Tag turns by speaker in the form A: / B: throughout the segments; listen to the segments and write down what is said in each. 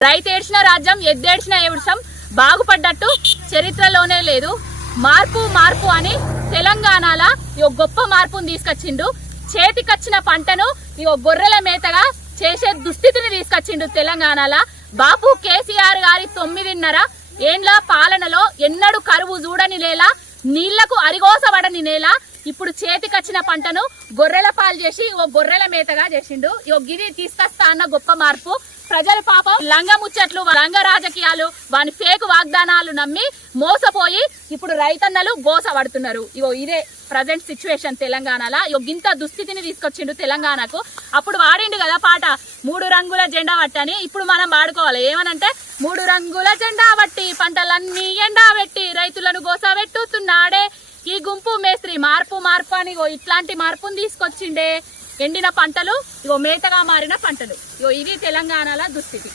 A: రైతు ఏడ్చిన రాజ్యం ఎద్దేడ్చిన ఏడ్చం బాగుపడ్డట్టు చరిత్రలోనే లేదు. మార్పు మార్పు అని తెలంగాణల ఈ గొప్ప మార్పుని తీసుకొచ్చిండు. చేతికొచ్చిన పంటను ఈ గొర్రెల మేతగా చేసే దుస్థితిని తీసుకొచ్చిండు తెలంగాణల. బాపు కేసీఆర్ గారి తొమ్మిదిన్నర ఏండ్ల పాలనలో ఎన్నడూ కరువు చూడని నేల నీళ్ళకు అరిగోసబడని నేల ఇప్పుడు చేతికొచ్చిన పంటను గొర్రెల పాలు చేసి ఓ గొర్రెల మేతగా చేసిండు. ఇగో గిరి తీసుకొస్తా అన్న గొప్ప మార్పు. ప్రజల పాపం లంగ ముచ్చట్లు లంగ రాజకీయాలు వాని ఫేక్ వాగ్దానాలు నమ్మి మోసపోయి ఇప్పుడు రైతన్నలు గోస పడుతున్నారు. ఇగో ఇదే ప్రజెంట్ సిచ్యువేషన్ తెలంగాణలో. ఇగో గింత దుస్థితిని తీసుకొచ్చిండు తెలంగాణకు. అప్పుడు వాడిండు కదా పాట మూడు రంగుల జెండా పట్టని. ఇప్పుడు మనం వాడుకోవాలి. ఏమనంటే మూడు రంగుల జెండా పట్టి పంటలన్నీ ఎండా పెట్టి రైతులను గోస పెట్టుతున్నాడే. ఈ గుంపు మేస్త్రి మార్పు మార్పు అని ఇట్లాంటి మార్పుని తీసుకొచ్చిండే ఎండిన పంటలు ఇగో మేతగా మారిన పంటలు. ఇగో ఇది తెలంగాణలో దుస్థితి.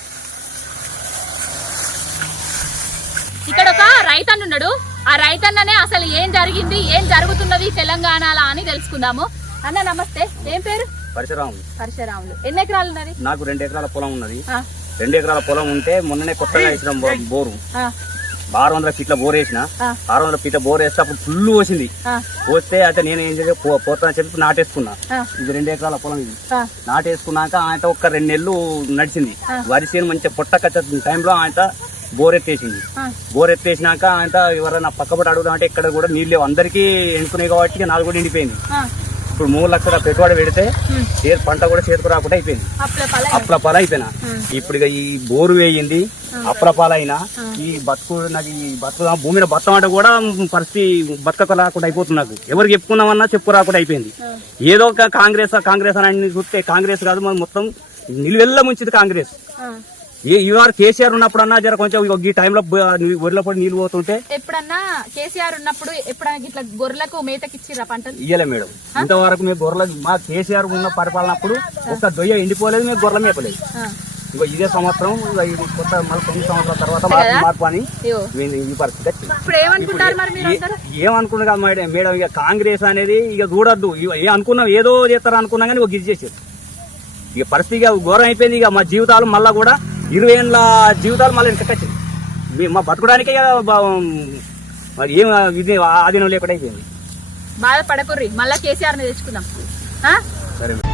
A: ఇక్కడ ఒక రైతన్న ఉన్నాడు. ఆ రైతన్ననే అసలు ఏం జరిగింది ఏం జరుగుతున్నది తెలంగాణలో అని తెలుసుకుందాము. అన్న నమస్తే. ఏం పేరు?
B: పరిసరం
A: పరశురాములు. ఎన్ని ఎకరాలు ఉన్నది?
B: నాకు రెండు ఎకరాల పొలం ఉన్నది. రెండు ఎకరాల పొలం ఉంటే మొన్ననే కొత్తగా బో- బోరు. ఆరు వందల ఫీట్ల బోర్ వేసిన. ఆరు వందల ఫీట్ల బోర్ వేస్తే అప్పుడు ఫుల్ పోసింది. పోస్తే అయితే నేను ఏం చేసే పోతా చెప్పి నాటేసుకున్నా. ఇది రెండు ఎకరాల పొలం ఇది. నాటేసుకున్నాక ఆయన ఒక రెండు నెలలు నడిచింది. వరి చేను మంచిగా పొట్టకచ్చ టైంలో ఆయన బోర్ ఎత్తేసింది. బోర్ ఎత్తేసినాక ఆయన ఎవరైనా పక్కపడి అడుగుదామంటే ఇక్కడ కూడా నీళ్ళు లేవు. అందరికీ ఎండుకున్నాయి కాబట్టి నాలుగు కూడా ఎండిపోయింది. ఇప్పుడు మూడు లక్షల పెట్టుబడి పెడితే. చేతి పంట కూడా చేతికి రాకుండా అయిపోయింది.
A: అప్పుల పల
B: అప్పుల పాలు అయిపోయినా. ఇప్పుడు ఈ బోరు వేయింది అప్పుల పాలైనా ఈ బతుకు నాకు ఈ బతుకు భూమిలో బతం అంటే కూడా పరిస్థితి బతక రాకుండా అయిపోతుంది నాకు. ఎవరికి చెప్పుకున్నామన్నా చెప్పు రాకుండా అయిపోయింది. ఏదో ఒక కాంగ్రెస్ కాంగ్రెస్ అని చూస్తే కాంగ్రెస్ కాదు మన మొత్తం నిలువెల్ల ముంచింది కాంగ్రెస్. ఇవాళ కేసీఆర్ ఉన్నప్పుడు అన్నా జర కొంచెం ఈ టైంలో ఒరిలో పడి నీళ్ళు పోతుంటే
A: ఎప్పుడన్నా కేసీఆర్ ఉన్నప్పుడు ఎప్పుడన్నా ఇట్లా గొర్రెలకు మేతకిచ్చిర్రా పంటలు?
B: ఇయ్యలే మేడం. ఇంతవరకు మేము గొర్రెల మా కేసీఆర్ ఉన్న పరిపాలన అప్పుడు ఒక దొయ్య ఎండిపోలేదు మేము గొర్రెల మేపలేదు. ఇగో ఇదే సంవత్సరం కొత్త మళ్ళీ తొమ్మిది సంవత్సరాల తర్వాత మార్పు అని ఈ పరిస్థితి ఏమనుకున్నా కదా మేడం మేడం ఇక కాంగ్రెస్ అనేది ఇక చూడొద్దు. ఇక ఏ అనుకున్నాం ఏదో చేస్తారు అనుకున్నాం కానీ ఒక గిరి చేసారు ఇక పరిస్థితి ఇక ఘోరం అయిపోయింది ఇక మా జీవితాలు మళ్ళా కూడా ఇరవై ఏళ్ళ జీవితాలు మళ్ళీ ఇంకొచ్చింది మీ- మా బతకడానికే మరి ఏం ఇది ఆధీనం లేకుండా అయిపోయింది
A: బాధపడకుర్రి. మళ్ళా కేసీఆర్ని తెచ్చుకుందాం?
B: సరే.